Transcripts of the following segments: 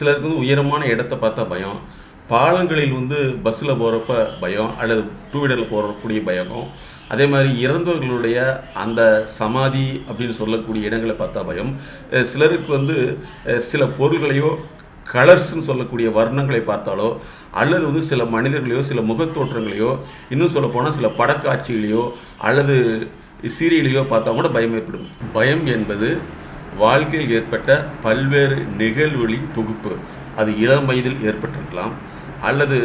சிலருக்கு வந்து உயரமான இடத்த பார்த்தா பயம், பாலங்களில் வந்து பஸ்ஸில் போகிறப்ப பயம், அல்லது டூ வீலரில் போகக்கூடிய பயமும், அதே மாதிரி இறந்தவர்களுடைய அந்த சமாதி அப்படின்னு சொல்லக்கூடிய இடங்களை பார்த்தா பயம். சிலருக்கு வந்து சில பொருள்களையோ கலர்ஸ்ன்னு சொல்லக்கூடிய வர்ணங்களை பார்த்தாலோ, அல்லது வந்து சில மனிதர்களையோ சில முகத்தோற்றங்களையோ, இன்னும் சொல்ல போனால் சில படக்காட்சிகளையோ அல்லது சீரியலையோ பார்த்தா கூட பயம் ஏற்படும். பயம் என்பது வாழ்க்கையில் ஏற்பட்ட பல்வேறு நிகழ்வுகளின் தொகுப்பு. அது இளம் வயதில் ஏற்பட்டிருக்கலாம், அல்லது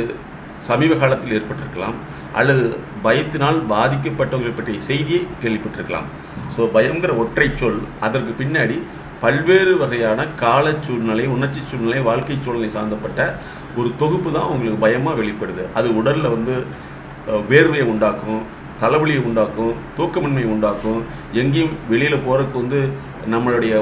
சமீப காலத்தில் ஏற்பட்டிருக்கலாம், அல்லது பயத்தினால் பாதிக்கப்பட்டவர்களை பற்றிய செய்தியை கேள்விப்பட்டிருக்கலாம். ஸோ பயங்கிற ஒற்றை சொல் அதற்கு பின்னாடி பல்வேறு வகையான கால சூழ்நிலை, உணர்ச்சி சூழ்நிலை, வாழ்க்கை சூழ்நிலை சார்ந்தப்பட்ட ஒரு தொகுப்பு தான் உங்களுக்கு பயமாக வெளிப்படுது. அது உடலில் வந்து வேர்வையை உண்டாக்கும், தலைவலியை உண்டாக்கும், தூக்கமின்மையை உண்டாக்கும், எங்கேயும் வெளியில் போகிறதுக்கு வந்து நம்மளுடைய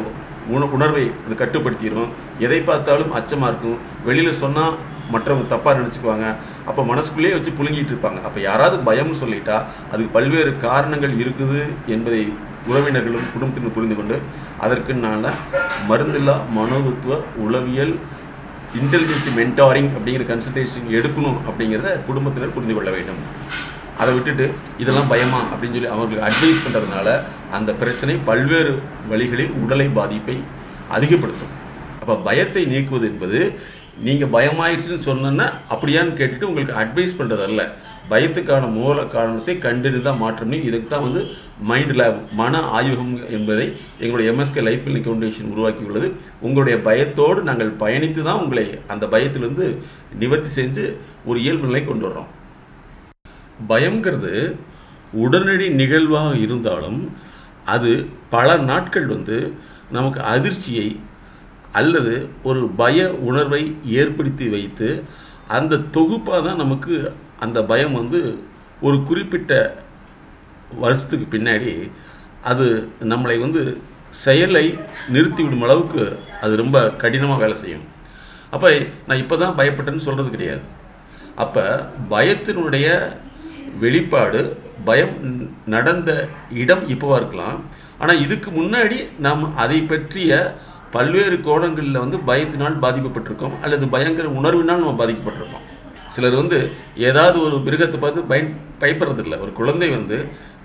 உணர்வை அது கட்டுப்படுத்திடும். எதை பார்த்தாலும் அச்சமாக இருக்கும். வெளியில் சொன்னால் மற்றவங்க தப்பாக நினச்சிக்குவாங்க. அப்போ மனசுக்குள்ளேயே வச்சு புழுங்கிட்டு இருப்பாங்க. அப்போ யாராவது பயம்னு சொல்லிட்டா அதுக்கு பல்வேறு காரணங்கள் இருக்குது என்பதை உறவினர்களும் குடும்பத்தினர் புரிந்து கொண்டு அதற்குனால மருந்தில்லா மனோதத்துவ உளவியல் இன்டெலிஜென்சி மென்டாரிங் அப்படிங்கிற கன்சல்டேஷன் எடுக்கணும் அப்படிங்கிறத குடும்பத்தினர் புரிந்து கொள்ள வேண்டும். அதை விட்டுட்டு இதெல்லாம் பயமா அப்படின்னு சொல்லி அவங்களுக்கு அட்வைஸ் பண்ணுறதுனால அந்த பிரச்சனை பல்வேறு வழிகளில் உடலை பாதிப்பை அதிகப்படுத்தும். அப்போ பயத்தை நீக்குவது என்பது நீங்கள் பயமாயிடுச்சுன்னு சொன்னோன்னா அப்படியான்னு கேட்டுட்டு உங்களுக்கு அட்வைஸ் பண்ணுறதல்ல. பயத்துக்கான மூல காரணத்தை கண்டறிந்து தான் மாற்றம்னு இதுக்கு தான் வந்து மைண்ட் லேப், மன ஆய்வகம் என்பதை எங்களுடைய எம்எஸ்கே லைஃப் ஹீலிங் ஃபவுண்டேஷன் உருவாக்கியுள்ளது. உங்களுடைய பயத்தோடு நாங்கள் பயணித்து தான் உங்களை அந்த பயத்திலிருந்து நிவர்த்தி செஞ்சு ஒரு இயல்பு நிலை கொண்டு வர்றோம். பயங்கிறது உடனடி நிகழ்வாக இருந்தாலும் அது பல நாட்கள் வந்து நமக்கு அதிர்ச்சியை அல்லது ஒரு பய உணர்வை ஏற்படுத்தி வைத்து அந்த தொகுப்பாக தான் நமக்கு அந்த பயம் வந்து ஒரு குறிப்பிட்ட வருஷத்துக்கு பின்னாடி அது நம்மளை வந்து செயலை நிறுத்திவிடும் அளவுக்கு அது ரொம்ப கடினமாக வேலை செய்யும். அப்போ நான் இப்போ தான் பயப்பட்டேன்னு சொல்கிறது கிடையாது. அப்போ பயத்தினுடைய வெளிப்பாடு, பயம் நடந்த இடம் இப்போவா இருக்கலாம். ஆனால் இதுக்கு முன்னாடி நாம் அதை பற்றிய பல்வேறு கோணங்களில் வந்து பயத்தினால் பாதிக்கப்பட்டிருக்கோம், அல்லது பயங்கர உணர்வினால் நம்ம பாதிக்கப்பட்டிருக்கோம். சிலர் வந்து ஏதாவது ஒரு மிருகத்தை பார்த்து பயப்படுறதில்லை. ஒரு குழந்தை வந்து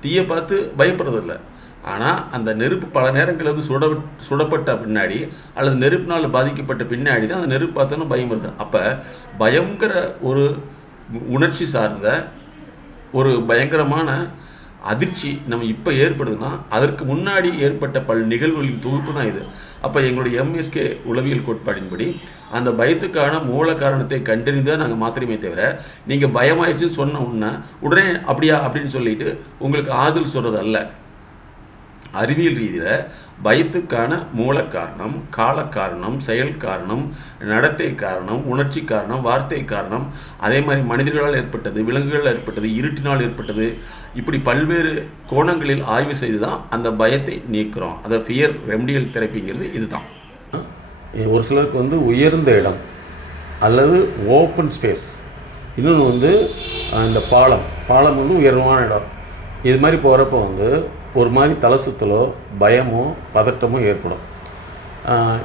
தீயை பார்த்து பயப்படுறதில்லை. ஆனால் அந்த நெருப்பு பல நேரங்களில் வந்து சுடப்பட்ட பின்னாடி அல்லது நெருப்பினால் பாதிக்கப்பட்ட பின்னாடி தான் அந்த நெருப்பு பார்த்தோன்னு பயம் வருது. அப்போ பயங்கர ஒரு உணர்ச்சி சார்ந்த ஒரு பயங்கரமான அதிர்ச்சி நம்ம இப்போ ஏற்படுதுன்னா அதற்கு முன்னாடி ஏற்பட்ட பல நிகழ்வுகளின் தொகுப்பு தான் இது. அப்போ எங்களுடைய எம்எஸ்கே உளவியல் கோட்பாடின்படி அந்த பயத்துக்கான மூல காரணத்தை கண்டறிந்து தான் நாங்கள் மாத்திரமே தவிர நீங்கள் பயமாயிடுச்சுன்னு சொன்ன உடனே அப்படியா அப்படின்னு சொல்லிட்டு உங்களுக்கு ஆறுதல் சொல்கிறது அல்ல. அறிவியல் ரீதியில் பயத்துக்கான மூல காரணம், கால காரணம், செயல் காரணம், நடத்தை காரணம், உணர்ச்சி காரணம், வார்த்தை காரணம், அதே மாதிரி மனிதர்களால் ஏற்பட்டது, விலங்குகளால் ஏற்பட்டது, இருட்டினால் ஏற்பட்டது, இப்படி பல்வேறு கோணங்களில் ஆய்வு செய்து தான் அந்த பயத்தை நீக்கிறோம். அதை ஃபியர் ரெமடியல் தெரப்பிங்கிறது இதுதான். ஒரு சிலருக்கு வந்து உயர்ந்த இடம் அல்லது ஓப்பன் ஸ்பேஸ், இன்னொன்று வந்து இந்த பாலம் வந்து உயர்வான இடம், இது மாதிரி போகிறப்ப வந்து ஒரு மாதிரி தலை சுத்தலோ பயமோ பதட்டமோ ஏற்படும்.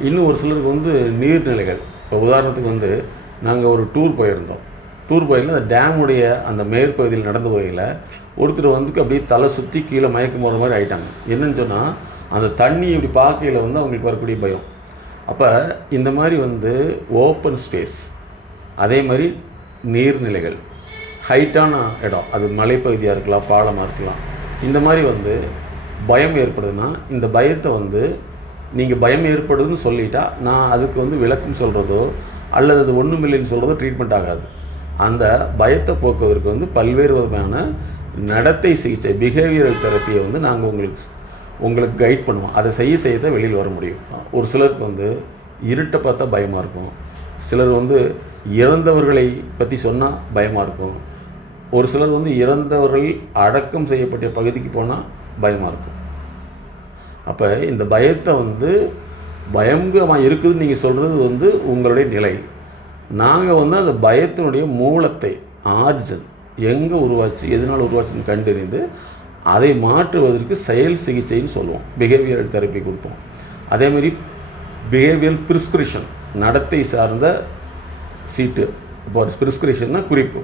இன்னும் ஒரு சிலருக்கு வந்து நீர்நிலைகள், இப்போ உதாரணத்துக்கு வந்து நாங்கள் ஒரு டூர் போயிருந்தோம். டூர் போயில அந்த டேமுடைய அந்த மேற்பகுதியில் நடந்து போயில ஒருத்தர் வந்து அப்படியே தலை சுற்றி கீழே மயக்கம் போகிற மாதிரி ஆகிட்டாங்க. என்னன்னு சொன்னால் அந்த தண்ணி இப்படி பார்க்கையில் வந்து அவங்களுக்கு வரக்கூடிய பயம். அப்போ இந்த மாதிரி வந்து ஓப்பன் ஸ்பேஸ், அதே மாதிரி நீர்நிலைகள், ஹைட்டான இடம், அது மலைப்பகுதியாக இருக்கலாம், பாலமாக இருக்கலாம், இந்த மாதிரி வந்து பயம் ஏற்படுதுன்னா இந்த பயத்தை வந்து நீங்கள் பயம் ஏற்படுதுன்னு சொல்லிட்டா நான் அதுக்கு வந்து விளக்கம் சொல்கிறதோ அல்லது அது ஒன்றும் இல்லைன்னு சொல்கிறதோ ட்ரீட்மெண்ட் ஆகாது. அந்த பயத்தை போக்குவதற்கு வந்து பல்வேறு விதமான நடத்தை சிகிச்சை, பிஹேவியரல் தெரப்பியை வந்து நாங்கள் உங்களுக்கு கைட் பண்ணுவோம். அதை செய்யத்தான் வெளியில் வர முடியும். ஒரு சிலருக்கு வந்து இருட்டை பார்த்தா பயமாக இருக்கும், சிலர் வந்து இறந்தவர்களை பற்றி சொன்னால் பயமாக இருக்கும், ஒரு சிலர் வந்து இறந்தவர்கள் அடக்கம் செய்யப்பட்ட பகுதிக்கு போனால் பயமாக இருக்கும். அப்போ இந்த பயத்தை வந்து பயங்கரமாக இருக்குதுன்னு நீங்கள் சொல்கிறது வந்து உங்களுடைய நிலை. நாங்கள் வந்து அந்த பயத்தினுடைய மூலத்தை, ஆரிஜின் எங்கே உருவாச்சு, எதனால் உருவாச்சுன்னு கண்டறிந்து அதை மாற்றுவதற்கு செயல் சிகிச்சைன்னு சொல்லுவோம். பிஹேவியரல் தெரப்பி கொடுப்போம். அதேமாதிரி பிஹேவியரல் ப்ரிஸ்கிரிப்ஷன், நடத்தை சார்ந்த சீட்டு. இப்போ ப்ரிஸ்கிரிப்ஷன்னா குறிப்பு,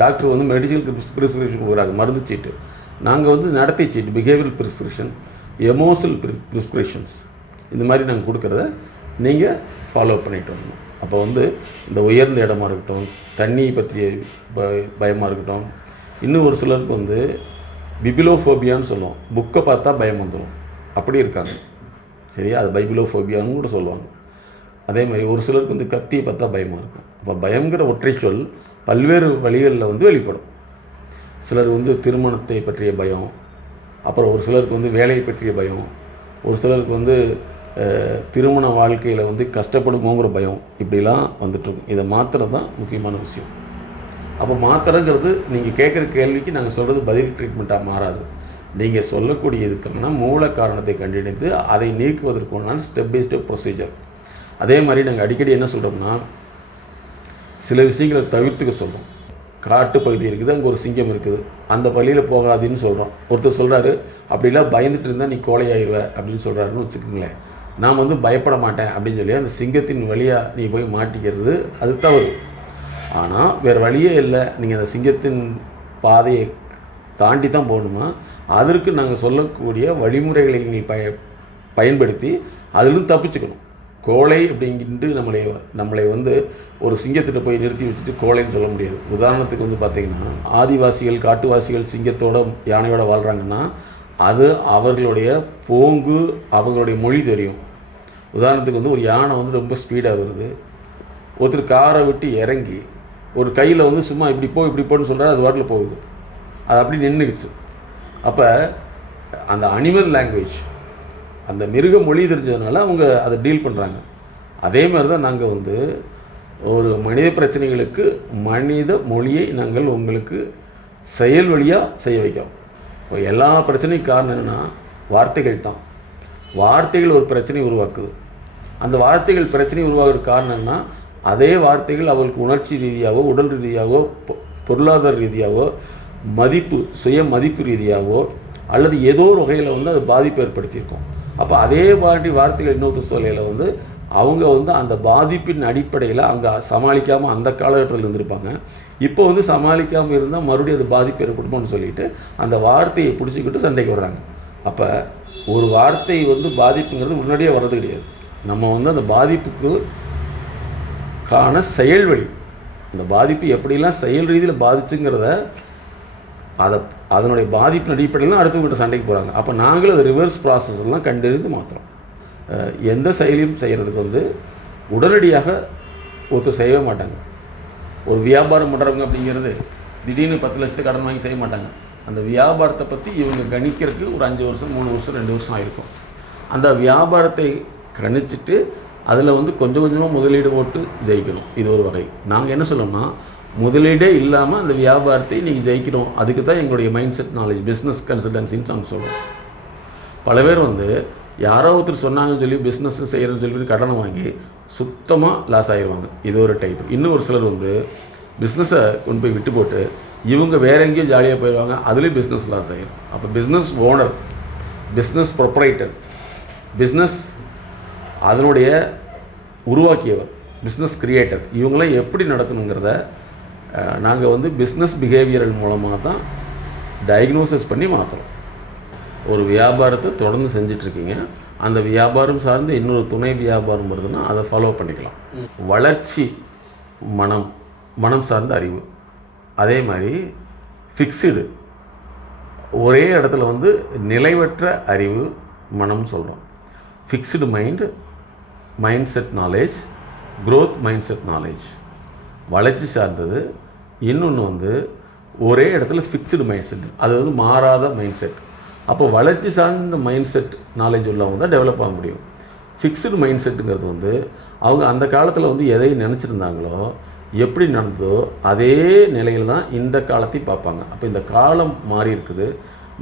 டாக்டர் வந்து மெடிசல் ப்ரிஸ்கிரிப்ஷன் கொடுக்குறாங்க, மருந்து சீட்டு. நாங்கள் வந்து நடத்தை சீட்டு, பிஹேவியரல் ப்ரிஸ்கிரிப்ஷன், எமோஷனல் ப்ரிஸ்கிரிப்ஷன்ஸ், இந்த மாதிரி நாங்கள் கொடுக்குறத நீங்கள் ஃபாலோ பண்ணிட்டு வரணும். அப்போ வந்து இந்த உயர்ந்த இடமா இருக்கட்டும், தண்ணியை பற்றிய பயமாக இருக்கட்டும், இன்னும் ஒரு சிலருக்கு வந்து பிபிலோஃபோபியான்னு சொல்லுவோம், புக்கை பார்த்தா பயம் வந்துடும், அப்படி இருக்காங்க. சரியா, அது பைபிலோஃபோபியான்னு கூட சொல்லுவாங்க. அதே மாதிரி ஒரு சிலருக்கு வந்து கத்தியை பார்த்தா பயமாக இருக்கும். அப்போ பயங்கிற ஒற்றை சொல் பல்வேறு வழிகளில் வந்து வெளிப்படும். சிலர் வந்து திருமணத்தை பற்றிய பயம், அப்புறம் ஒரு சிலருக்கு வந்து வேலையை பற்றிய பயம், ஒரு சிலருக்கு வந்து திருமண வாழ்க்கையில் வந்து கஷ்டப்படுமோங்கிற பயம், இப்படிலாம் வந்துட்டுருக்கும். இதை மாத்திரம் தான் முக்கியமான விஷயம். அப்போ மாத்திரங்கிறது நீங்கள் கேட்குற கேள்விக்கு நாங்கள் சொல்கிறது பதில் ட்ரீட்மெண்ட்டாக மாறாது. நீங்கள் சொல்லக்கூடிய இதுக்கான மூல காரணத்தை கண்டறிந்து அதை நீக்குவதற்கான ஸ்டெப் பை ஸ்டெப் ப்ரொசீஜர். அதே மாதிரி நாங்கள் அடிக்கடி என்ன சொல்கிறோம்னா, சில விஷயங்களை தவிர்த்துக்க சொல்கிறோம். காட்டு பகுதி இருக்குது, அங்கே ஒரு சிங்கம் இருக்குது, அந்த பள்ளியில் போகாதுன்னு சொல்கிறோம். ஒருத்தர் சொல்கிறாரு, அப்படிலாம் பயந்துட்டு இருந்தால் நீ கோழையாயிருவ அப்படின்னு சொல்கிறாருன்னு வச்சுக்கோங்களேன். நான் வந்து பயப்பட மாட்டேன் அப்படின்னு சொல்லி அந்த சிங்கத்தின் வழியாக நீ போய் மாட்டிக்கிறது அது தவறு. ஆனால் வேறு வழியே இல்லை, நீங்கள் அந்த சிங்கத்தின் பாதையை தாண்டி தான் போகணுமா, அதற்கு நாங்கள் சொல்லக்கூடிய வழிமுறைகளை நீ பயன்படுத்தி அதிலும் தப்பிச்சுக்கணும். கோழை அப்படின்ட்டு நம்மளை வந்து ஒரு சிங்கத்திட்ட போய் நிறுத்தி வச்சுட்டு கோழைன்னு சொல்ல முடியாது. உதாரணத்துக்கு வந்து பார்த்திங்கன்னா, ஆதிவாசிகள் காட்டுவாசிகள் சிங்கத்தோட யானையோட வாழ்கிறாங்கன்னா அது அவர்களுடைய போங்கு, அவங்களுடைய மொழி தெரியும். உதாரணத்துக்கு வந்து ஒரு யானை வந்து ரொம்ப ஸ்பீடாக வருது, ஒருத்தர் காரை விட்டு இறங்கி ஒரு கையில் வந்து சும்மா இப்படி போன்னு சொல்கிறார், அது வாட்டில் போகுது, அது அப்படி நின்றுக்குச்சு. அப்போ அந்த அனிமல் லாங்குவேஜ், அந்த மிருக மொழி தெரிஞ்சதுனால அவங்க அதை டீல் பண்ணுறாங்க. அதே மாதிரி தான் நாங்கள் வந்து ஒரு மனித பிரச்சனைகளுக்கு மனித மொழியை நாங்கள் உங்களுக்கு செயல் வழியாக செய்ய வைக்கிறோம். இப்போ எல்லா பிரச்சனைக்கும் காரணம் என்னென்னா வார்த்தைகள் தான். வார்த்தைகள் ஒரு பிரச்சனை உருவாக்குது. அந்த வார்த்தைகள் பிரச்சனை உருவாக்குற காரணம் என்னன்னா, அதே வார்த்தைகள் அவர்களுக்கு உணர்ச்சி ரீதியாகவோ, உடல் ரீதியாகவோ, பொருளாதார ரீதியாகவோ, சுய மதிப்பு ரீதியாகவோ அல்லது ஏதோ ஒரு வகையில் வந்து அது பாதிப்பு ஏற்படுத்தியிருக்கோம். அப்போ அதே மாதிரி வார்த்தைகள் இன்னொருத்தர் சொல்லையில் வந்து அவங்க வந்து அந்த பாதிப்பின் அடிப்படையில் அங்கே சமாளிக்காமல் அந்த காலகட்டத்தில் இருந்திருப்பாங்க. இப்போ வந்து சமாளிக்காமல் இருந்தால் மறுபடியும் அது பாதிப்பு ஏற்படுமோன்னு சொல்லிட்டு அந்த வார்த்தையை பிடிச்சிக்கிட்டு சண்டைக்கு வர்றாங்க. அப்போ ஒரு வார்த்தை வந்து பாதிப்புங்கிறது முன்னாடியே வர்றது கிடையாது. நம்ம வந்து அந்த பாதிப்புக்கு காண செயல்வழி, அந்த பாதிப்பு எப்படிலாம் செயல் ரீதியில் பாதிச்சுங்கிறத அதனுடைய பாதிப்பின் அடிப்படையில் அடுத்தவங்கிட்ட சண்டைக்கு போகிறாங்க. அப்போ நாங்களும் அது ரிவர்ஸ் ப்ராசஸ்லாம் கண்டறிந்து மாத்திரம் எந்த செயலையும் செய்கிறதுக்கு வந்து உடனடியாக ஒருத்தர் செய்யவே மாட்டாங்க. ஒரு வியாபாரம் பண்ணுறவங்க அப்படிங்கிறது திடீர்னு 10 லட்சத்துக்கு கடன் வாங்கி செய்ய மாட்டாங்க. அந்த வியாபாரத்தை பற்றி இவங்க கணிக்கிறதுக்கு ஒரு 5 வருஷம் 3 வருஷம் 2 வருஷம் ஆகிருக்கும். அந்த வியாபாரத்தை கணிச்சிட்டு அதில் வந்து கொஞ்சம் கொஞ்சமாக முதலீடு போட்டு ஜெயிக்கணும். இது ஒரு வகை. நாங்கள் என்ன சொல்லணும்னா, முதலீடே இல்லாமல் அந்த வியாபாரத்தை நீங்கள் ஜெயிக்கணும். அதுக்கு தான் எங்களுடைய மைண்ட் செட் நாலேஜ், பிஸ்னஸ் கன்சல்டன்சின்னு நாங்கள் சொல்கிறோம். பல பேர் வந்து யாரோ ஒருத்தர் சொன்னாங்கன்னு சொல்லி பிஸ்னஸ் செய்கிறேன்னு சொல்லி கடனை வாங்கி சுத்தமாக லாஸ் ஆகிடுவாங்க. இது ஒரு டைப். இன்னும் ஒரு சிலர் வந்து பிஸ்னஸை கொண்டு போய் விட்டு போட்டு இவங்க வேற எங்கேயோ ஜாலியாக போயிடுவாங்க, அதுலேயும் பிஸ்னஸ் லாஸ் ஆகிடும். அப்போ business owner, business proprietor, business அதனுடைய உருவாக்கியவர், பிஸ்னஸ் கிரியேட்டர், இவங்களாம் எப்படி நடக்கணுங்கிறத நாங்கள் வந்து பிஸ்னஸ் பிஹேவியரல் மூலமாக தான் டயக்னோசிஸ் பண்ணி மாற்றுறோம். ஒரு வியாபாரத்தை தொடர்ந்து செஞ்சிட்ருக்கீங்க, அந்த வியாபாரம் சார்ந்து இன்னொரு துணை வியாபாரம் வருதுன்னா அதை ஃபாலோ பண்ணிக்கலாம். வளர்ச்சி மனம் சார்ந்த அறிவு. அதே மாதிரி ஃபிக்ஸ்டு, ஒரே இடத்துல வந்து நிலைவற்ற அறிவு மனம் சொல்கிறோம். Fixed mindset knowledge, growth mindset knowledge, வளர்ச்சி சார்ந்தது. இன்னொன்று வந்து ஒரே இடத்துல ஃபிக்ஸ்டு மைண்ட் செட், அது வந்து மாறாத மைண்ட் செட். அப்போ வளர்ச்சி சார்ந்த மைண்ட் செட் நாலேஜ் உள்ளவங்க தான் டெவலப் ஆக முடியும். ஃபிக்ஸ்டு மைண்ட் செட்டுங்கிறது வந்து அவங்க அந்த காலத்தில் வந்து எதை நினச்சிருந்தாங்களோ, எப்படி நடந்ததோ அதே நிலையில் தான் இந்த காலத்தையும் பார்ப்பாங்க. அப்போ இந்த காலம் மாறி இருக்குது,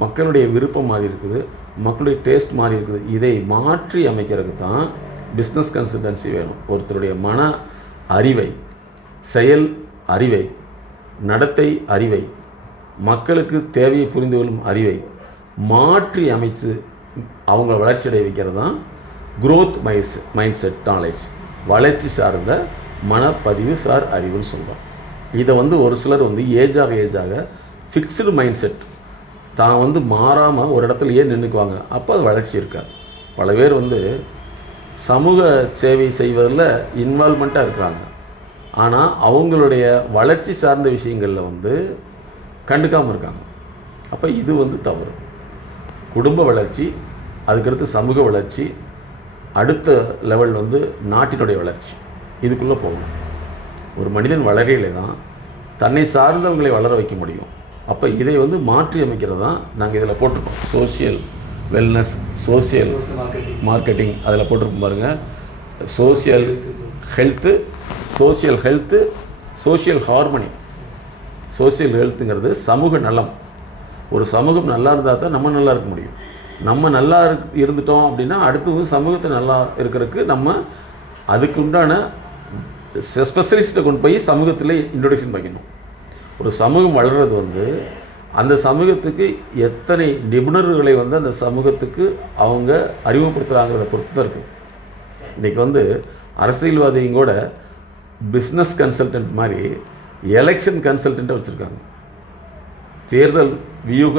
மக்களுடைய விருப்பம் மாறி இருக்குது, மக்களுடைய டேஸ்ட் மாறி இருக்குது. இதை மாற்றி அமைக்கிறதுக்கு தான் பிஸ்னஸ் கன்சல்டன்சி வேணும். ஒருத்தருடைய மன அறிவை, செயல் அறிவை, நடத்தை அறிவை, மக்களுக்கு தேவையை புரிந்து கொள்ளும் அறிவை மாற்றி அமைத்து அவங்கள வளர்ச்சி அடைய வைக்கிறது தான் க்ரோத் மைண்ட் செட் நாலேஜ். வளர்ச்சி சார்ந்த மனப்பதிவு சார் அறிவுன்னு சொல்கிறோம். இதை வந்து ஒரு சிலர் வந்து ஏஜாக ஃபிக்ஸ்டு மைண்ட் செட் தான் வந்து மாறாமல் ஒரு இடத்துலையே நின்றுக்குவாங்க. அப்போ அது வளர்ச்சி இருக்காது. பல பேர் வந்து சமூக சேவை செய்வதில் இன்வால்மெண்ட்டாக இருக்கிறாங்க. ஆனால் அவங்களுடைய வளர்ச்சி சார்ந்த விஷயங்களில் வந்து கண்டுக்காமல் இருக்காங்க. அப்போ இது வந்து தவறு. குடும்ப வளர்ச்சி, அதுக்கடுத்து சமூக வளர்ச்சி, அடுத்த லெவல் வந்து நாட்டினுடைய வளர்ச்சி, இதுக்குள்ளே போகணும். ஒரு மனிதன் வளரையிலே தான் தன்னை சார்ந்தவங்களை வளர வைக்க முடியும். அப்போ இதை வந்து மாற்றி அமைக்கிறது தான் நாங்கள் இதில் போட்டிருக்கோம். சோஷியல் வெல்னஸ், சோஷியல் மார்க்கெட்டிங் அதில் போட்டிருக்கோம் பாருங்கள். Social health, social harmony. Social ஹெல்த்துங்கிறது சமூக நலம். ஒரு சமூகம் நல்லா இருந்தால் தான் நம்ம நல்லா இருக்க முடியும். நம்ம நல்லா இருந்துட்டோம் அப்படின்னா அடுத்து வந்து சமூகத்தை நல்லா இருக்கிறதுக்கு நம்ம அதுக்கு உண்டான ஸ்பெஷலிஸ்ட்டை கொண்டு போய் சமூகத்தில் இன்ட்ரொடக்ஷன் வைக்கணும். ஒரு சமூகம் வளர்கிறது வந்து அந்த சமூகத்துக்கு எத்தனை நிபுணர்களை வந்து அந்த சமூகத்துக்கு அவங்க அறிமுகப்படுத்துகிறாங்கிறத பொறுத்து தான் இருக்குது. இன்றைக்கி வந்து அரசியல்வாதியும் கூட பிஸ்னஸ் கன்சல்டன்ட் மாதிரி எலெக்ஷன் கன்சல்டண்ட்டை வச்சுருக்காங்க. தேர்தல் வியூக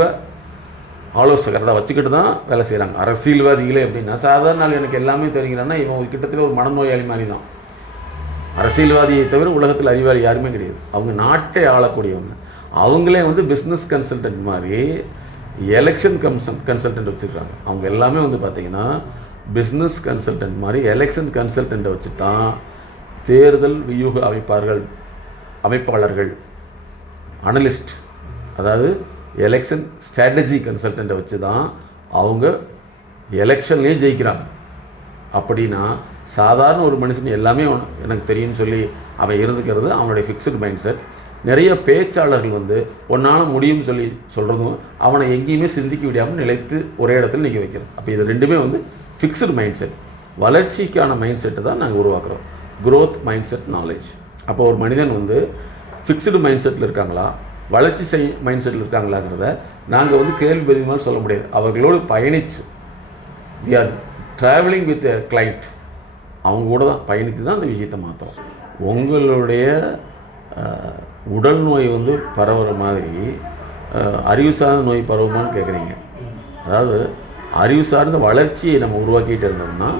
ஆலோசகரை வச்சுக்கிட்டு தான் வேலை செய்கிறாங்க. அரசியல்வாதிகளே அப்படின்னா சாதாரண நாள் எனக்கு எல்லாமே தெரிகிறான்னா இவன் கிட்டத்தட்ட ஒரு மனநோயாளி மாதிரி தான். அரசியல்வாதியை தவிர உலகத்தில் அறிவாளி யாருமே கிடையாது. அவங்க நாட்டை ஆளக்கூடியவங்க. அவங்களே வந்து பிஸ்னஸ் கன்சல்டன்ட் மாதிரி எலெக்ஷன் கன்சல்டன்ட் வச்சுருக்காங்க. அவங்க எல்லாமே வந்து பார்த்திங்கன்னா பிஸ்னஸ் கன்சல்டன்ட் மாதிரி எலெக்ஷன் கன்சல்டண்ட்டை வச்சு தான் தேர்தல் வியூக அமைப்பாளர்கள், அனலிஸ்ட், அதாவது எலெக்ஷன் ஸ்ட்ராட்டஜி கன்சல்டண்ட்டை வச்சு தான் அவங்க எலெக்ஷன்லேயே ஜெயிக்கிறாங்க. அப்படின்னா சாதாரண ஒரு மனுஷன் எல்லாமே எனக்கு தெரியும்னு சொல்லி அவன் இருந்துக்கிறது அவனுடைய ஃபிக்ஸ்டு மைண்ட் செட். நிறைய பேச்சாளர்கள் வந்து ஒன்றால் முடியும்னு சொல்லி சொல்கிறதும் அவனை எங்கேயுமே சிந்திக்க விடாமல் நிலைத்து ஒரே இடத்துல நிற்க வைக்கிறது. அப்போ இது ரெண்டுமே வந்து ஃபிக்ஸ்டு மைண்ட் செட். வளர்ச்சிக்கான மைண்ட் செட்டை தான் நாங்கள் உருவாக்குறோம். Growth mindset, knowledge. அப்போ ஒரு மனிதன் வந்து ஃபிக்ஸ்டு மைண்ட் செட்டில் இருக்காங்களா, வளர்ச்சி மைண்ட் செட்டில் இருக்காங்களாங்கிறத நாங்கள் வந்து கேள்வி பதில் சொல்ல முடியாது. அவர்களோடு பயணித்து we are travelling with a client, அவங்க கூட தான் பயணித்து தான் அந்த விஷயத்தை மாற்றுறோம். உங்களுடைய உடல் நோய் வந்து பரவுற மாதிரி அறிவு சார்ந்த நோய் பரவுமான்னு கேட்குறீங்க. அதாவது அறிவு சார்ந்த வளர்ச்சியை நம்ம உருவாக்கிட்டு இருந்தோம்னா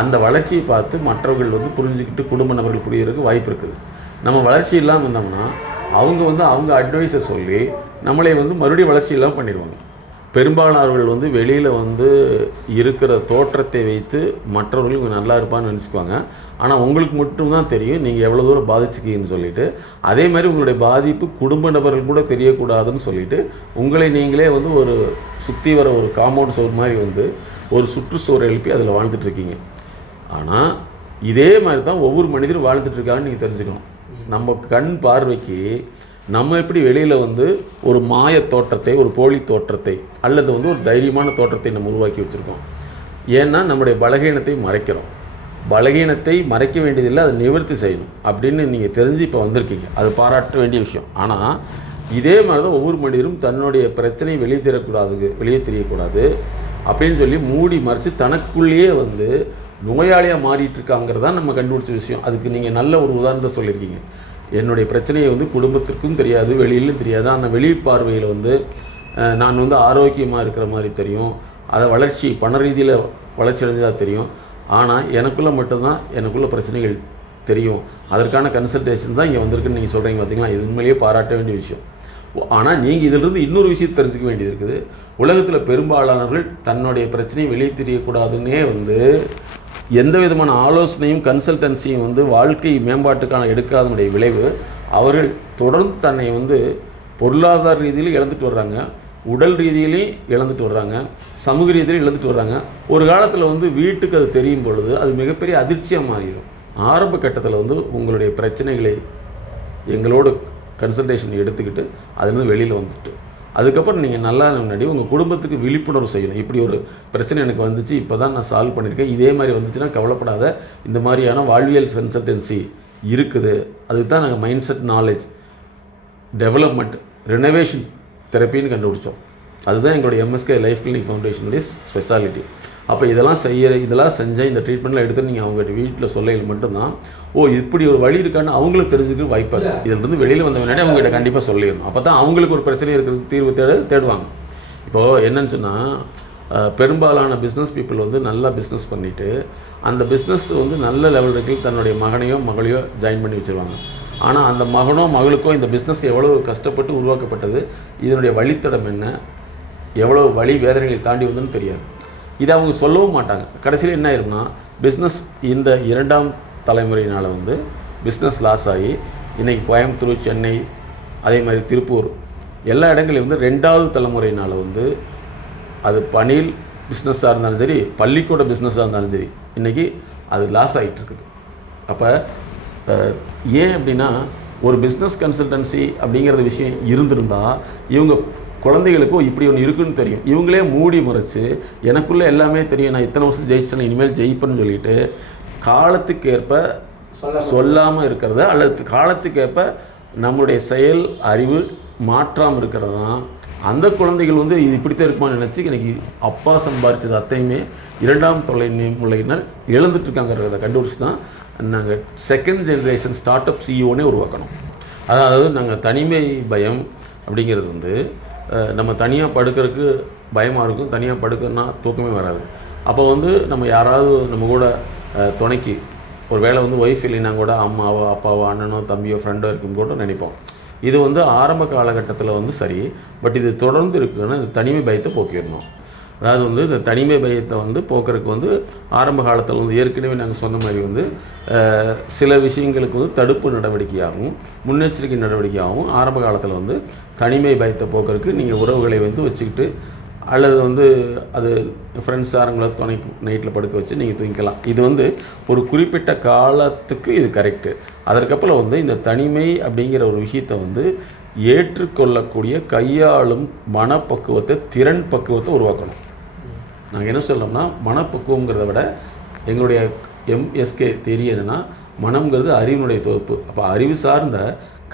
அந்த வளர்ச்சியை பார்த்து மற்றவர்கள் வந்து புரிஞ்சுக்கிட்டு குடும்ப நபர்கள் புரியறதுக்கு வாய்ப்பு இருக்குது. நம்ம வளர்ச்சி இல்லாமல் இருந்தோம்னா அவங்க வந்து அவங்க அட்வைஸை சொல்லி நம்மளை வந்து மறுபடியும் வளர்ச்சி இல்லாமல் பண்ணிடுவாங்க. பெரும்பாலானவர்கள் வந்து வெளியில் வந்து இருக்கிற தோற்றத்தை வைத்து மற்றவர்கள் இவங்க நல்லா இருப்பான்னு நினச்சிக்குவாங்க. ஆனால் உங்களுக்கு மட்டும்தான் தெரியும் நீங்கள் எவ்வளோ தூரம் பாதிச்சுக்கீங்கன்னு சொல்லிட்டு. அதே மாதிரி உங்களுடைய பாதிப்பு குடும்ப நபர்கள் கூட தெரியக்கூடாதுன்னு சொல்லிட்டு உங்களை நீங்களே வந்து ஒரு சுற்றி வர ஒரு காம்பவுண்ட் சோர் மாதிரி வந்து ஒரு சுற்றுச்சூழல் எழுப்பி அதில் வாழ்ந்துட்டுருக்கீங்க. ஆனால் இதே மாதிரி தான் ஒவ்வொரு மனிதரும் வாழ்ந்துட்டுருக்காங்கன்னு நீங்கள் தெரிஞ்சுக்கணும். நம்ம கண் பார்வைக்கு நம்ம எப்படி வெளியில் வந்து ஒரு மாய தோற்றத்தை, ஒரு போலி தோற்றத்தை அல்லது வந்து ஒரு தைரியமான தோற்றத்தை நம்ம உருவாக்கி வச்சுருக்கோம். ஏன்னா நம்முடைய பலகீனத்தை மறைக்கிறோம். பலகீனத்தை மறைக்க வேண்டியதில்லை, அதை நிவர்த்தி செய்யணும் அப்படின்னு நீங்கள் தெரிஞ்சு இப்போ வந்திருக்கீங்க. அது பாராட்ட வேண்டிய விஷயம். ஆனால் இதே மாதிரி தான் ஒவ்வொரு மனிதரும் தன்னுடைய பிரச்சனையை வெளியே தெரியக்கூடாது அப்படின்னு சொல்லி மூடி மறைச்சு தனக்குள்ளேயே வந்து நோயாளியாக மாறிட்டு இருக்காங்கிறது தான் நம்ம கண்டுபிடிச்ச விஷயம். அதுக்கு நீங்கள் நல்ல ஒரு உதாரணத்தை சொல்லியிருக்கீங்க. என்னுடைய பிரச்சனையை வந்து குடும்பத்திற்கும் தெரியாது, வெளியிலும் தெரியாது. ஆனால் வெளி பார்வையில் வந்து நான் வந்து ஆரோக்கியமாக இருக்கிற மாதிரி தெரியும், அதை வளர்ச்சி பண ரீதியில் வளர்ச்சி அடைஞ்சதாக தெரியும். ஆனால் எனக்குள்ள பிரச்சனைகள் தெரியும். அதற்கான கன்சல்டேஷன் தான் இங்கே வந்திருக்குன்னு நீங்கள் சொல்கிறீங்க. பார்த்தீங்களா, இது உண்மையிலேயே பாராட்ட வேண்டிய விஷயம். ஆனால் நீங்கள் இதிலிருந்து இன்னொரு விஷயத்தை தெரிஞ்சுக்க வேண்டியது இருக்குது. உலகத்தில் பெரும்பாலானவர்கள் தன்னுடைய பிரச்சனையை வெளியே தெரியக்கூடாதுன்னே வந்து எந்த விதமான ஆலோசனையும் கன்சல்டன்சியும் வந்து வாழ்க்கை மேம்பாட்டுக்கான எடுக்காதனுடைய விளைவு அவர்கள் தொடர்ந்து தன்னை வந்து பொருளாதார ரீதியிலும் இழந்துட்டு வர்றாங்க, உடல் ரீதியிலையும் இழந்துட்டு வர்றாங்க, சமூக ரீதியிலும் இழந்துட்டு வர்றாங்க. ஒரு காலத்தில் வந்து வீட்டுக்கு அது தெரியும் பொழுது அது மிகப்பெரிய அதிர்ச்சியாக மாறிடும். ஆரம்ப கட்டத்தில் வந்து உங்களுடைய பிரச்சனைகளை எங்களோட கன்சல்டேஷன் எடுத்துக்கிட்டு அதுலேருந்து வெளியில் வந்துட்டு அதுக்கப்புறம் நீங்கள் நல்லா முன்னாடி உங்கள் குடும்பத்துக்கு விழிப்புணர்வு செய்யணும். இப்படி ஒரு பிரச்சனை எனக்கு வந்துச்சு, இப்போ தான் நான் சால்வ் பண்ணியிருக்கேன், இதே மாதிரி வந்துச்சுன்னா கவலைப்படாத, இந்த மாதிரியான வாழ்வியல் கன்சல்டன்சி இருக்குது. அதுக்கு தான் நாங்கள் mindset, knowledge development, renovation தெரப்பின்னு கண்டுபிடிச்சோம். அதுதான் எங்களுடைய எம்எஸ்கே லைஃப் கிளினிக் ஃபவுண்டேஷனுடைய ஸ்பெஷாலிட்டி. அப்போ இதெல்லாம் செஞ்சால் இந்த ட்ரீட்மெண்ட்லாம் எடுத்து நீங்கள் அவங்க வீட்டில் சொல்லையில் மட்டும்தான் இப்படி ஒரு வழி இருக்கான்னு அவங்களுக்கு தெரிஞ்சுக்க வாய்ப்பாக இருக்குது. இதிலிருந்து வெளியில் வந்த முன்னாடி அவங்ககிட்ட கண்டிப்பாக சொல்லிடணும். அப்போ தான் அவங்களுக்கு ஒரு பிரச்சனை இருக்கிறது தீர்வு தேடுவாங்க. இப்போது என்னன்னு சொன்னால், பெரும்பாலான பிஸ்னஸ் பீப்புள் வந்து நல்லா பிஸ்னஸ் பண்ணிவிட்டு அந்த பிஸ்னஸ் வந்து நல்ல லெவலுக்கு தன்னுடைய மகனையோ மகளையோ ஜாயின் பண்ணி வச்சுருவாங்க. ஆனால் அந்த மகனோ மகளுக்கோ இந்த பிஸ்னஸ் எவ்வளோ கஷ்டப்பட்டு உருவாக்கப்பட்டது, இதனுடைய வழித்தடம் என்ன, எவ்வளோ வழி வேதனைகளை தாண்டி வந்ததுன்னு தெரியாது. இதை அவங்க சொல்லவும் மாட்டாங்க. கடைசியில் என்ன ஆயிரும்னா, பிஸ்னஸ் இந்த 2ஆம் தலைமுறையினால் வந்து பிஸ்னஸ் லாஸ் ஆகி இன்றைக்கி கோயம்புத்தூர், சென்னை, அதே மாதிரி திருப்பூர் எல்லா இடங்களையும் வந்து 2வது தலைமுறையினால் வந்து அது பணியில் பிஸ்னஸாக இருந்தாலும் சரி, பள்ளிக்கூட பிஸ்னஸாக இருந்தாலும் சரி, இன்றைக்கி அது லாஸ் ஆகிட்டுருக்குது. அப்போ ஏன் அப்படின்னா, ஒரு பிஸ்னஸ் கன்சல்டன்சி அப்படிங்கிறது விஷயம் இருந்திருந்தால் இவங்க குழந்தைகளுக்கோ இப்படி ஒன்று இருக்குன்னு தெரியும். இவங்களே மூடி மறைச்சு எனக்குள்ளே எல்லாமே தெரியும், நான் இத்தனை வருஷம் ஜெயிச்சேன், இனிமேல் ஜெயிப்பேன்னு சொல்லிட்டு காலத்துக்கு ஏற்ப சொல்லாமல் இருக்கிறத, அல்லது காலத்துக்கு ஏற்ப நம்முடைய செயல் அறிவு மாற்றாமல் இருக்கிறது தான் அந்த குழந்தைகள் வந்து இது இப்படித்தான் இருக்குமான்னு நினச்சி எனக்கு அப்பா சம்பாரிச்சது அத்தையுமே 2ஆம் தலைமுறையினர் இழந்துட்டுருக்காங்கிறத கண்டுபிடிச்சி தான் நாங்கள் செகண்ட் ஜெனரேஷன் ஸ்டார்ட் அப் சிஇஓனே உருவாக்கணும். அதாவது நாங்கள் தனிமை பயம் அப்படிங்கிறது வந்து, நம்ம தனியாக படுக்கிறதுக்கு பயமாக இருக்கும், தனியாக படுக்கிறதுனா தூக்கமே வராது. அப்போ வந்து நம்ம யாராவது நம்ம கூட துணைக்கு ஒரு வேளை வந்து ஒய்ஃப் இல்லைன்னா கூட அம்மாவோ அப்பாவோ அண்ணனோ தம்பியோ ஃப்ரெண்டோ இருக்குன்னு கூட நினைப்போம். இது வந்து ஆரம்ப காலகட்டத்தில் வந்து சரி, பட் இது தொடர்ந்து இருக்குன்னா இந்த தனிமை பயத்தை போக்கிடணும். அதாவது வந்து இந்த தனிமை பயத்தை வந்து போக்குறதுக்கு வந்து ஆரம்ப காலத்தில் வந்து ஏற்கனவே நாங்கள் சொன்ன மாதிரி வந்து சில விஷயங்களுக்கு வந்து தடுப்பு நடவடிக்கையாகவும் முன்னெச்சரிக்கை நடவடிக்கையாகவும் ஆரம்ப காலத்தில் வந்து தனிமை பயத்தை போக்குறதுக்கு நீங்கள் உறவுகளை வந்து வச்சுக்கிட்டு, அல்லது வந்து அது ஃப்ரெண்ட்ஸ் யாருங்களோ துணை நைட்டில் படுக்க வச்சு நீங்கள் தூங்கிக்கலாம். இது வந்து ஒரு குறிப்பிட்ட காலத்துக்கு இது கரெக்டு. அதற்கப்புறம் வந்து இந்த தனிமை அப்படிங்கிற ஒரு விஷயத்தை வந்து ஏற்றுக்கொள்ளக்கூடிய கையாளும் மனப்பக்குவத்தை, திறன் பக்குவத்தை உருவாக்கணும். நாங்கள் என்ன சொல்லணும்னா, மனப்பக்குவங்கிறத விட எங்களுடைய எம்எஸ்கே தியரி என்னென்னா, மனம்ங்கிறது அறிவினுடைய தொகுப்பு. அப்போ அறிவு சார்ந்த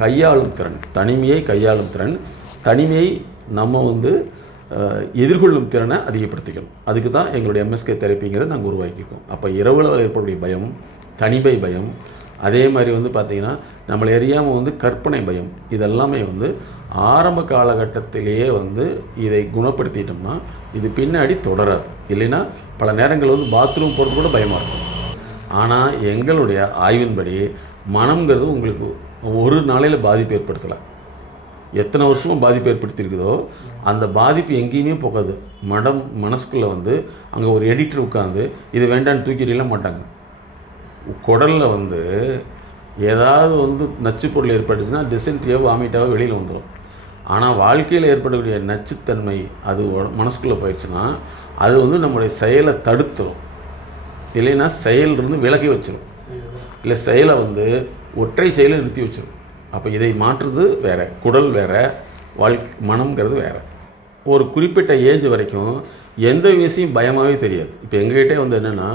கையாளும் திறன், தனிமையை கையாளும் திறன், தனிமையை நம்ம வந்து எதிர்கொள்ளும் திறனை அதிகப்படுத்திக்கணும். அதுக்கு தான் எங்களுடைய எம்எஸ்கே தெரப்பிங்கிறத நாங்கள் உருவாக்கியிருக்கோம். அப்போ இரவில் ஏற்படக்கூடிய பயம், தனிமை பயம், அதே மாதிரி வந்து பார்த்திங்கன்னா நம்மளை எரியாமல் வந்து கற்பனை பயம், இதெல்லாமே வந்து ஆரம்ப காலகட்டத்திலேயே வந்து இதை குணப்படுத்திட்டோம்னா இது பின்னாடி தொடராது. இல்லைன்னா பல நேரங்கள் வந்து பாத்ரூம் போகிறது கூட பயமாக இருக்கும். ஆனால் எங்களுடைய ஆய்வின்படி மனம்ங்கிறது உங்களுக்கு ஒரு நாளையில் பாதிப்பு ஏற்படுத்தலை, எத்தனை வருஷமும் பாதிப்பு ஏற்படுத்தியிருக்குதோ அந்த பாதிப்பு எங்கேயுமே போகாது. மனசுக்குள்ளே வந்து அங்கே ஒரு எடிட்டர் உட்காந்து இது வேண்டான்னு தூக்கிடல மாட்டாங்க. குடலில் வந்து ஏதாவது வந்து நச்சு பொருள் ஏற்பட்டுச்சுன்னா டிசென்ட்ரியாவோ வாமிட்டாவோ வெளியில் வந்துடும். ஆனால் வாழ்க்கையில் ஏற்படக்கூடிய நச்சுத்தன்மை அது மனசுக்குள்ளே போயிடுச்சுன்னா அது வந்து நம்முடைய செயலை தடுத்துடும், இல்லைன்னா செயலிருந்து விலகி வச்சிடும், இல்லை செயலை வந்து ஒற்றை செயலை நிறுத்தி வச்சிடும். அப்போ இதை மாற்றுறது வேறு, குடல் வேறு, மனம்ங்கிறது வேறு. ஒரு குறிப்பிட்ட ஏஜ் வரைக்கும் எந்த விஷயம் பயமாகவே தெரியாது. இப்போ எங்ககிட்டே வந்து என்னென்னா,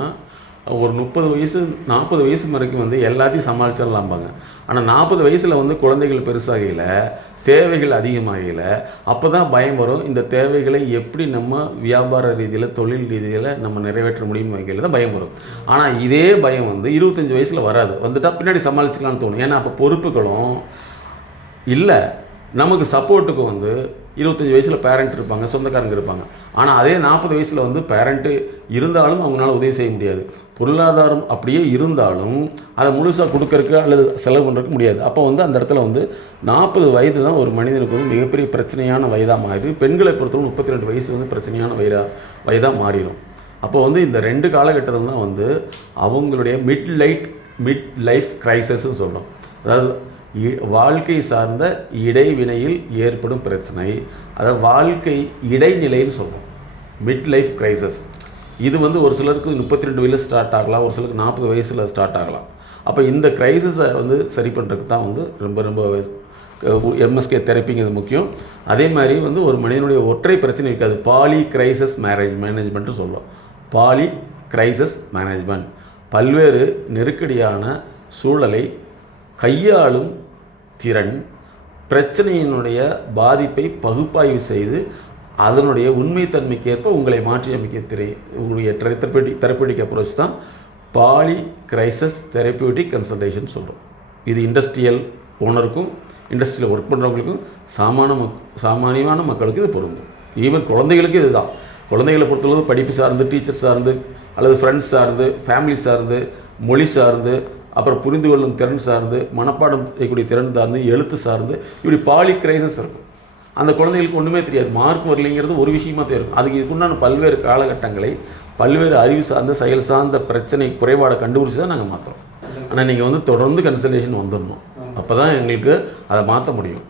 ஒரு 30 வயசு 40 வயசு வரைக்கும் வந்து எல்லாத்தையும் சமாளிச்சிடலாம்பாங்க. ஆனால் 40 வயசில் வந்து குழந்தைகள் பெருசாகையில், தேவைகள் அதிகமாகையில் அப்போ தான் பயம் வரும். இந்த தேவைகளை எப்படி நம்ம வியாபார ரீதியில், தொழில் ரீதியில் நம்ம நிறைவேற்ற முடியும் வகையில் தான் பயம் வரும். ஆனால் இதே பயம் வந்து 25 வயசில் வராது. வந்துட்டால் பின்னாடி சமாளிச்சுக்கலான்னு தோணும். ஏன்னா அப்போ பொறுப்புகளும் இல்லை, நமக்கு சப்போர்ட்டுக்கும் வந்து 25 வயசில் பேரண்ட் இருப்பாங்க, சொந்தக்காரங்க இருப்பாங்க. ஆனால் அதே 40 வயசில் வந்து பேரண்ட்டு இருந்தாலும் அவங்களால உதவி செய்ய முடியாது. பொருளாதாரம் அப்படியே இருந்தாலும் அதை முழுசாக கொடுக்கறக்கு அல்லது செலவு பண்ணுறதுக்கு முடியாது. அப்போ வந்து அந்த இடத்துல வந்து 40 வயது தான் ஒரு மனிதனுக்கு வந்து மிகப்பெரிய பிரச்சனையான வயதாக மாறிடும். பெண்களை பொறுத்தவரை 32 வயசு வந்து பிரச்சனையான வயதாக மாறிடும். அப்போ வந்து இந்த 2 காலகட்டத்தில் தான் வந்து அவங்களுடைய மிட் லைஃப் கிரைசிஸ்ன்னு சொல்கிறோம். அதாவது வாழ்க்கை சார்ந்த இடைவினையில் ஏற்படும் பிரச்சனை, அதாவது வாழ்க்கை இடைநிலைன்னு சொல்கிறோம், மிட் லைஃப் கிரைசஸ். இது வந்து ஒரு சிலருக்கு 32 வயசில் ஸ்டார்ட் ஆகலாம், ஒரு சிலருக்கு 40 வயசில் ஸ்டார்ட் ஆகலாம். அப்போ இந்த கிரைசஸை வந்து சரி பண்ணுறதுக்கு தான் வந்து ரொம்ப எம்எஸ்கே தெரப்பிங்கிறது முக்கியம். அதே மாதிரி வந்து ஒரு மனிதனுடைய ஒற்றை பிரச்சனை இருக்காது. பாலி கிரைசஸ் மேனேஜ்மெண்ட்டு சொல்லுவோம். பாலி கிரைசஸ் மேனேஜ்மெண்ட் பல்வேறு நெருக்கடியான சூழலை கையாளும் திறன், பிரச்சனையினுடைய பாதிப்பை பகுப்பாய்வு செய்து அதனுடைய உண்மைத்தன்மைக்கேற்ப உங்களை மாற்றி அமைக்க உங்களுடைய தெரப்பேட்டிக் அப்ரோச் தான் பாலி கிரைசஸ் தெரப்பியூட்டிக் கன்சல்டேஷன் சொல்கிறோம். இது இண்டஸ்ட்ரியல் ஓனருக்கும் இண்டஸ்ட்ரியில் ஒர்க் பண்ணுறவங்களுக்கும் சாமானியமான மக்களுக்கு இது பொருந்தும். ஈவன் குழந்தைகளுக்கு இதுதான். குழந்தைகளை பொறுத்தளவு படிப்பு சார்ந்து, டீச்சர் சார்ந்து, அல்லது ஃப்ரெண்ட்ஸ் சார்ந்து, ஃபேமிலி சார்ந்து, மொழி சார்ந்து, அப்புறம் புரிந்து கொள்ளும் திறன் சார்ந்து, மனப்பாடம் செய்யக்கூடிய திறன் சார்ந்து, எழுத்து சார்ந்து, இப்படி பாலி கிரைசஸ் இருக்கும். அந்த குழந்தைகளுக்கு ஒன்றுமே தெரியாது, மார்க் வரலைங்கிறது ஒரு விஷயமா தான் இருக்கும். அதுக்கு இதுக்குண்டான பல்வேறு காலகட்டங்களை பல்வேறு அறிவு சார்ந்த செயல் சார்ந்த பிரச்சனை குறைபாடை கண்டுபிடிச்சி தான் நாங்கள் மாற்றுறோம். ஆனால் நீங்கள் தொடர்ந்து கன்சல்டேஷன் வந்துடணும். அப்போ தான் எங்களுக்கு அதை மாற்ற முடியும்.